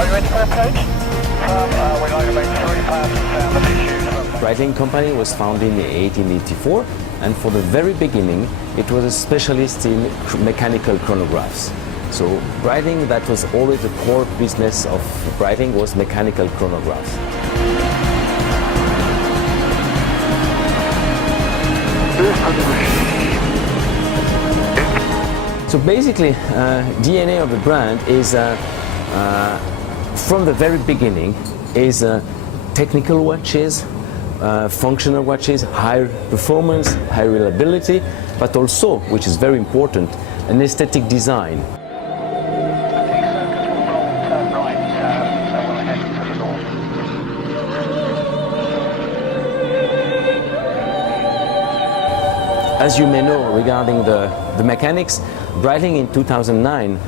Are you ready for approach? We'd like to make 3 passes down the issues. Breitling company was founded in 1884, and for the very beginning it was a specialist in mechanical chronographs. So Breitling, that was always the core business of Breitling, was mechanical chronographs. So basically, DNA of the brand is, from the very beginning, is technical watches, functional watches, high performance, high reliability, but also, which is very important, an aesthetic design. As you may know, regarding the mechanics, Breitling in 2009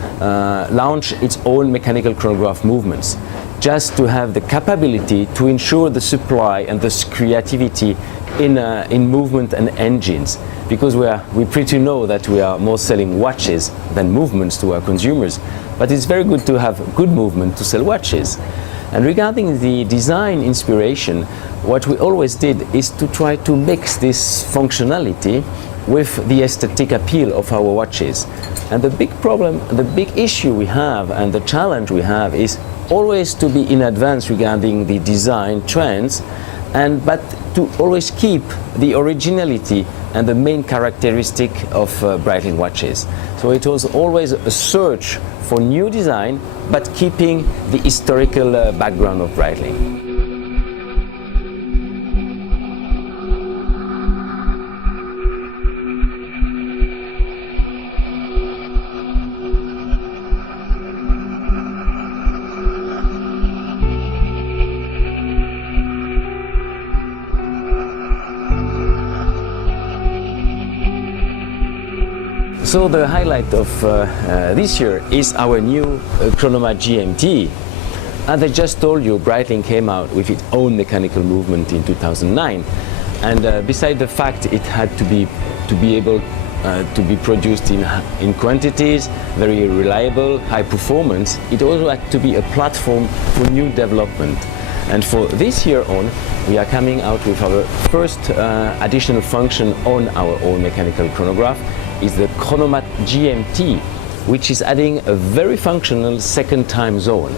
launched its own mechanical chronograph movements, just to have the capability to ensure the supply and the creativity in movement and engines, because we pretty know that we are more selling watches than movements to our consumers, but it's very good to have good movement to sell watches. And regarding the design inspiration, what we always did is to try to mix this functionality with the aesthetic appeal of our watches. And the big problem, the big issue we have and the challenge we have is always to be in advance regarding the design trends, but to always keep the originality and the main characteristic of Breitling watches. So it was always a search for new design, but keeping the historical background of Breitling. So the highlight of this year is our new Chronomat GMT. As I just told you, Breitling came out with its own mechanical movement in 2009, and beside the fact it had to be able to be produced in quantities, very reliable, high performance, it also had to be a platform for new development. And for this year on, we are coming out with our first additional function on our own mechanical chronograph, is the Chronomat GMT, which is adding a very functional second time zone.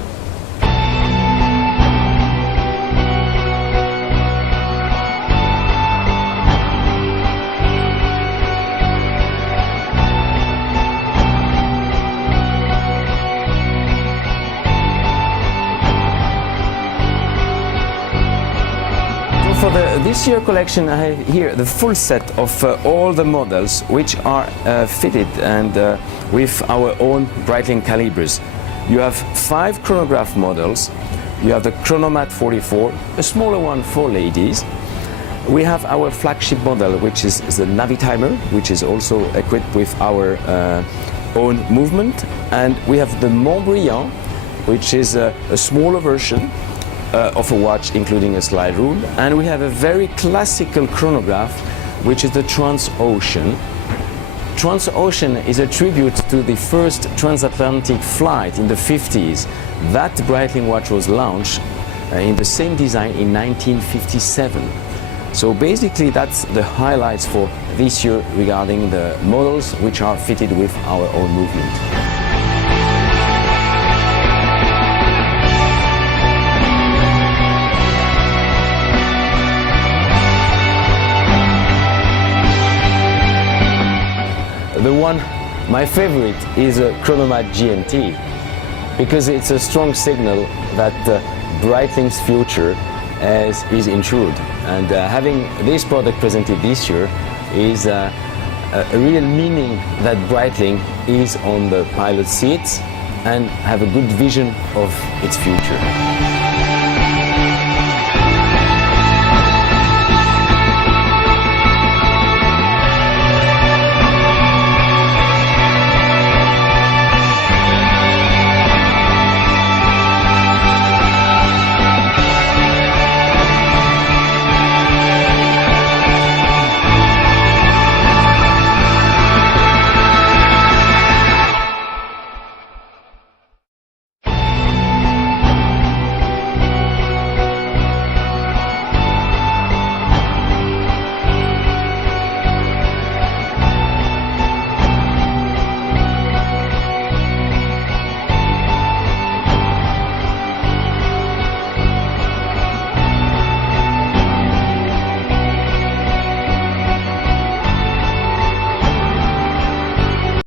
For this year collection, I have here the full set of all the models which are fitted and with our own Breitling calibers. You have 5 chronograph models. You have the Chronomat 44, a smaller one for ladies. We have our flagship model, which is the Navitimer, which is also equipped with our own movement. And we have the Montbrilliant, which is a smaller version of a watch including a slide rule, and we have a very classical chronograph which is the Transocean. Transocean is a tribute to the first transatlantic flight in the 50s. That Breitling watch was launched in the same design in 1957. So basically that's the highlights for this year regarding the models which are fitted with our own movement. My favorite is a Chronomat GMT, because it's a strong signal that Breitling's future is insured. And having this product presented this year is a real meaning that Breitling is on the pilot seats and have a good vision of its future.